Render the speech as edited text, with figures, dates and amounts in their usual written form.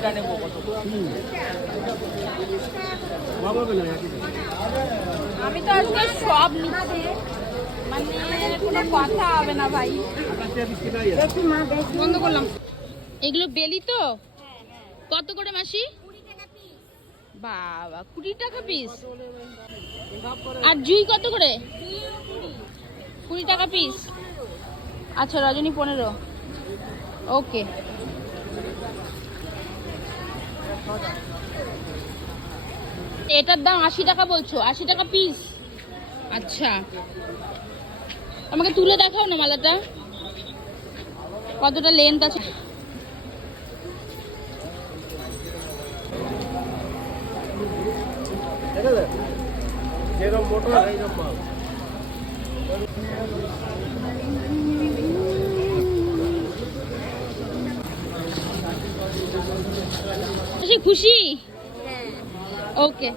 এটা নেবো কত? আমি তো আজকে সব নিচ্ছি, মানে কোনো কথা হবে না ভাই। বন্ধ করলাম। এগুলো বেলি তো কত করে মাসি? বাবা 20 টাকা পিস। আর জুই কত করে? 20 টাকা পিস। আচ্ছা রজনী 15। ওকে। এটার দাম 80 টাকা বলছো? 80 টাকা পিস। আচ্ছা আমাকে তুলে দেখাও না মালাটা, কতটা লেন্থ আছে। খুশি? ওকে।